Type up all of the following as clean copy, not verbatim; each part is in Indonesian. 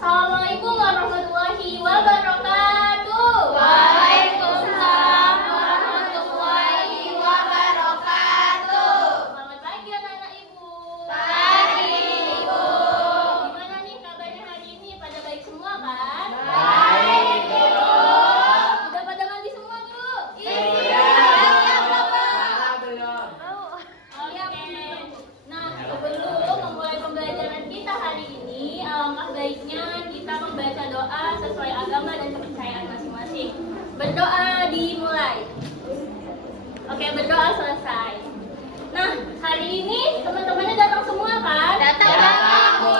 Assalamualaikum warahmatullahi wabarakatuh. Waalaikumsalam warahmatullahi wabarakatuh. Selamat pagi anak-anak ibu. Pagi, Ibu. Gimana nih kabarnya hari ini? Pada baik semua kan? Baik, Ibu. Udah pada mandi semua dulu? Iya. Belum. Oke. Nah, sebelum memulai pembelajaran kita hari ini, alangkah baiknya kita membaca doa sesuai agama dan kepercayaan masing-masing. Berdoa dimulai. Oke, berdoa selesai. Nah, hari ini teman-temannya datang semua kan? Datang, Bu.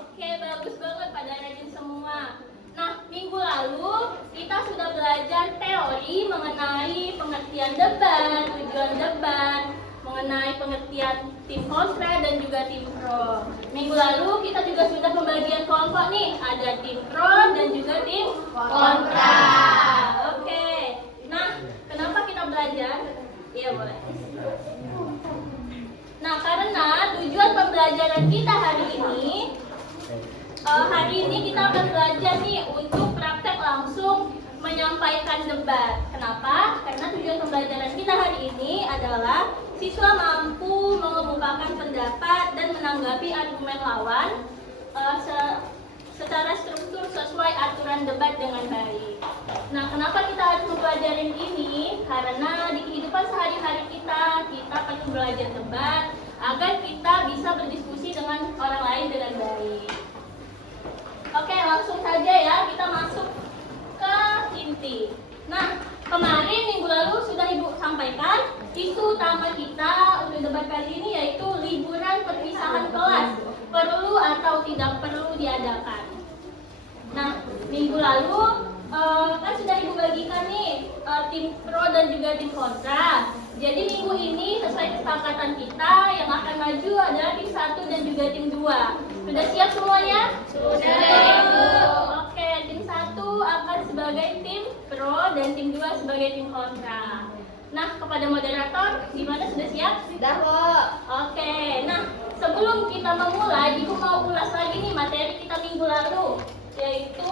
Oke, bagus banget, pada rajin semua. Nah, minggu lalu kita sudah belajar teori mengenai pengertian debat, tujuan debat, mengenai pengertian tim kontra dan juga tim pro. Minggu lalu kita juga sudah pembagian kelompok nih, ada tim pro dan juga tim kontra. Oke. Nah, kenapa kita belajar? Iya, boleh. Nah, karena tujuan pembelajaran kita hari ini kita akan belajar nih untuk praktek langsung menyampaikan debat. Kenapa? Karena tujuan pembelajaran kita hari ini adalah siswa mampu mengemukakan pendapat dan menanggapi argumen lawan secara struktur sesuai aturan debat dengan baik. Nah, kenapa kita harus mempelajari ini? Karena di kehidupan sehari-hari kita perlu belajar debat agar kita bisa berdiskusi dengan orang lain dengan baik. Oke, langsung saja ya kita masuk ke inti. Nah, kemarin minggu lalu sudah Ibu sampaikan isu utama kita untuk debat kali ini yaitu liburan perpisahan kelas, perlu atau tidak perlu diadakan. Nah, minggu lalu kan sudah Ibu bagikan nih tim pro dan juga tim kontra. Jadi minggu ini sesuai kesepakatan kita yang akan maju adalah tim 1 dan juga tim 2. Sudah siap semuanya? Sudah, Ibu. Oke, tim 1 akan sebagai tim pro dan tim 2 sebagai tim kontra. Nah, kepada moderator, gimana, sudah siap? Sudah, Bu. Oke, nah sebelum kita memulai, Ibu mau ulas lagi nih materi kita minggu lalu, yaitu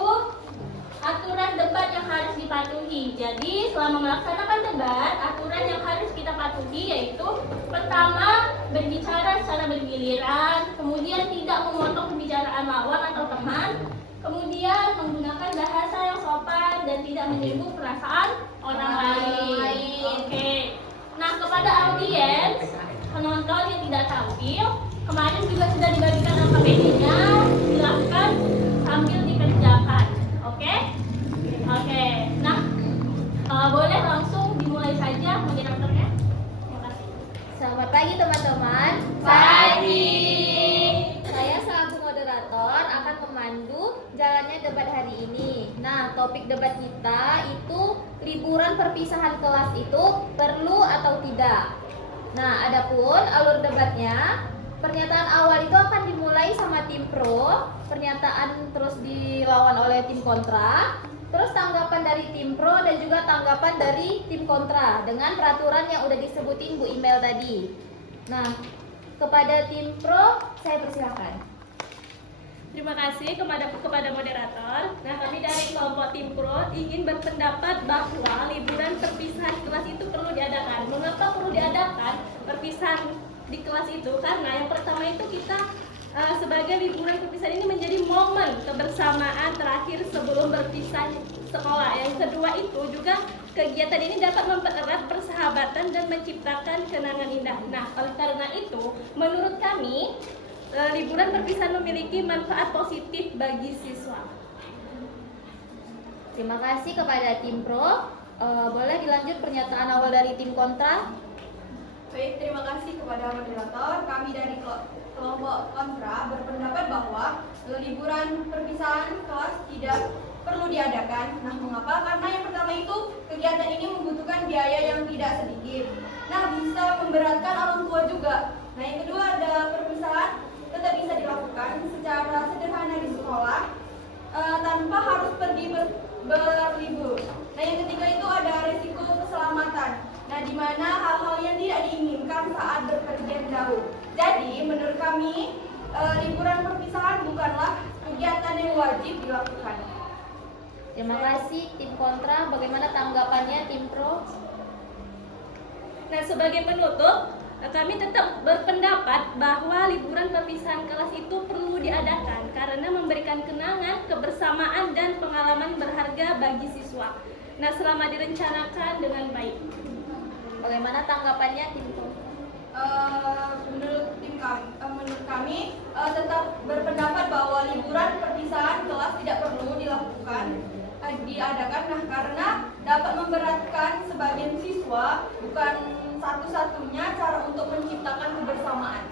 aturan debat yang harus dipatuhi. Jadi selama melaksanakan debat, aturan yang harus kita patuhi yaitu pertama, berbicara secara bergiliran, kemudian tidak memotong pembicaraan lawan atau teman, kemudian menggunakan bahasa yang sopan dan tidak menyinggung perasaan orang lain. Oke. Nah, kepada audiens, penonton yang tidak tampil, kemarin juga sudah dibagikan AKBD-nya, silahkan sambil dikerjakan. Oke? Oke. Nah, boleh langsung dimulai saja moderatornya. Terima kasih. Selamat pagi, teman-teman. Pagi. Saya selaku moderator akan memandu jalannya debat hari ini. Nah, topik debat kita itu liburan perpisahan kelas itu perlu atau tidak. Nah, adapun alur debatnya, pernyataan awal itu akan dimulai sama tim pro, pernyataan terus dilawan oleh tim kontra, terus tanggapan dari tim pro dan juga tanggapan dari tim kontra dengan peraturan yang udah disebutin Bu Email tadi. Nah, kepada tim pro saya persilakan. Terima kasih kepada moderator. Nah, kami dari kelompok tim pro ingin berpendapat bahwa liburan perpisahan kelas itu perlu diadakan. Mengapa perlu diadakan perpisahan di kelas itu? Karena yang pertama itu kita sebagai liburan perpisahan ini menjadi momen kebersamaan terakhir sebelum berpisah sekolah. Yang kedua itu juga kegiatan ini dapat mempererat persahabatan dan menciptakan kenangan indah. Nah, oleh karena itu, menurut kami liburan perpisahan memiliki manfaat positif bagi siswa. Terima kasih kepada tim pro. Boleh dilanjut pernyataan awal dari tim kontra? Baik, terima kasih kepada moderator. Kami dari kelompok kontra berpendapat bahwa liburan perpisahan kelas tidak perlu diadakan. Nah, mengapa? Karena yang pertama itu kegiatan ini membutuhkan biaya yang tidak sedikit. Nah, bisa memberatkan orang tua juga. Nah, yang kedua ada perpisahan tetap bisa dilakukan secara sederhana di sekolah tanpa harus pergi berlibur. Nah, yang ketiga itu ada risiko keselamatan. Nah, di mana hal-hal yang tidak diinginkan saat berpergian jauh. Jadi, menurut kami liburan perpisahan bukanlah kegiatan yang wajib dilakukan. Terima kasih tim kontra. Bagaimana tanggapannya tim pro? Nah, sebagai penutup, kami tetap berpendapat bahwa liburan perpisahan kelas itu perlu diadakan karena memberikan kenangan, kebersamaan, dan pengalaman berharga bagi siswa. Nah, selama direncanakan dengan baik. Bagaimana tanggapannya tim pro? Menurut kami tetap berpendapat bahwa liburan perpisahan kelas tidak perlu diadakan karena dapat memberatkan sebagian siswa, bukan satu-satunya cara untuk menciptakan kebersamaan.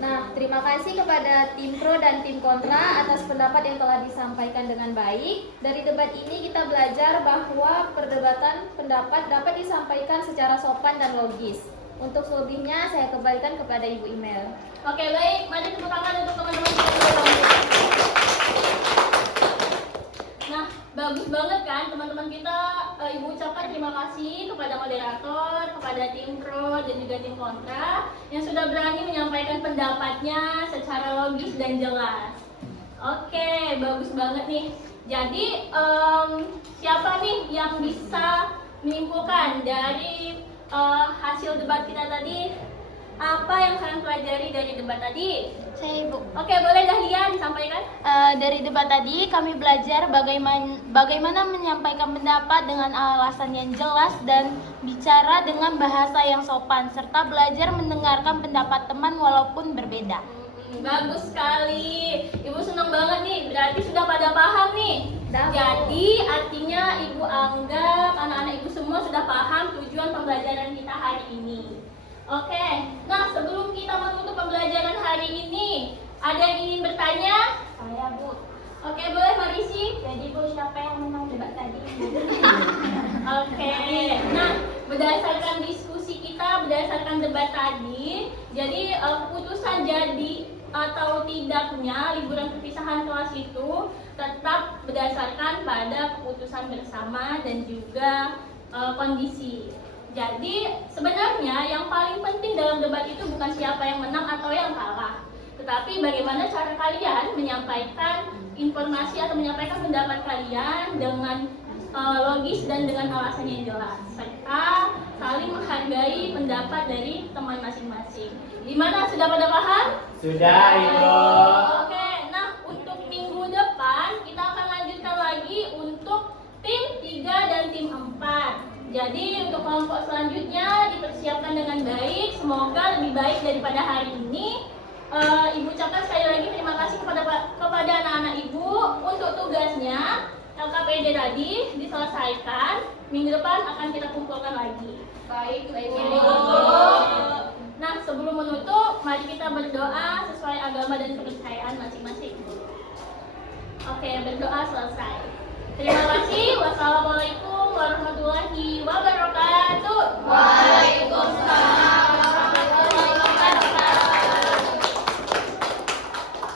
Nah, terima kasih kepada tim pro dan tim kontra atas pendapat yang telah disampaikan dengan baik. Dari debat ini kita belajar bahwa perdebatan pendapat dapat disampaikan secara sopan dan logis. Untuk selebihnya saya kembalikan kepada Ibu Imel. Oke, baik, mari tepuk tangan untuk teman-teman kita. Nah, bagus banget kan teman-teman kita. Ibu ucapkan terima kasih kepada moderator, kepada tim pro dan juga tim kontra yang sudah berani menyampaikan pendapatnya secara logis dan jelas. Oke, bagus banget nih. Jadi siapa nih yang bisa menyimpulkan dari hasil debat kita tadi? Apa yang kalian pelajari dari debat tadi? Saya Ibu. Oke, boleh Dahlia disampaikan? Dari debat tadi kami belajar bagaimana menyampaikan pendapat dengan alasan yang jelas dan bicara dengan bahasa yang sopan serta belajar mendengarkan pendapat teman walaupun berbeda. Bagus sekali. Ibu senang banget nih, berarti sudah pada paham nih. Jadi artinya Ibu anggap anak-anak Ibu semua sudah paham tujuan pembelajaran kita hari ini. Oke, nah sebelum kita menutup pembelajaran hari ini, ada yang ingin bertanya? Saya Bu. Oke, boleh Marisi. Jadi Bu, siapa yang menang debat tadi? Oke, nah berdasarkan diskusi kita, berdasarkan debat tadi, jadi keputusan jadi atau tidaknya liburan perpisahan kelas itu tetap berdasarkan pada keputusan bersama dan juga kondisi. Jadi sebenarnya yang paling penting dalam debat itu bukan siapa yang menang atau yang kalah, tetapi bagaimana cara kalian menyampaikan informasi atau menyampaikan pendapat kalian dengan logis dan dengan alasan yang jelas, serta saling menghargai pendapat dari teman masing-masing. Gimana, sudah pada paham? Sudah, Ibu. Oke, nah untuk minggu depan kita akan lanjutkan lagi untuk tim 3 dan tim 4. Jadi untuk kelompok selanjutnya dipersiapkan dengan baik, semoga lebih baik daripada hari ini. Ibu ucapkan sekali lagi terima kasih kepada anak-anak Ibu untuk tugasnya. LKPD tadi diselesaikan, minggu depan akan kita kumpulkan lagi. Baik. Nah, sebelum menutup, mari kita berdoa sesuai agama dan kepercayaan masing-masing. Oke, berdoa selesai. Terima kasih. Wassalamualaikum warahmatullahi wabarakatuh.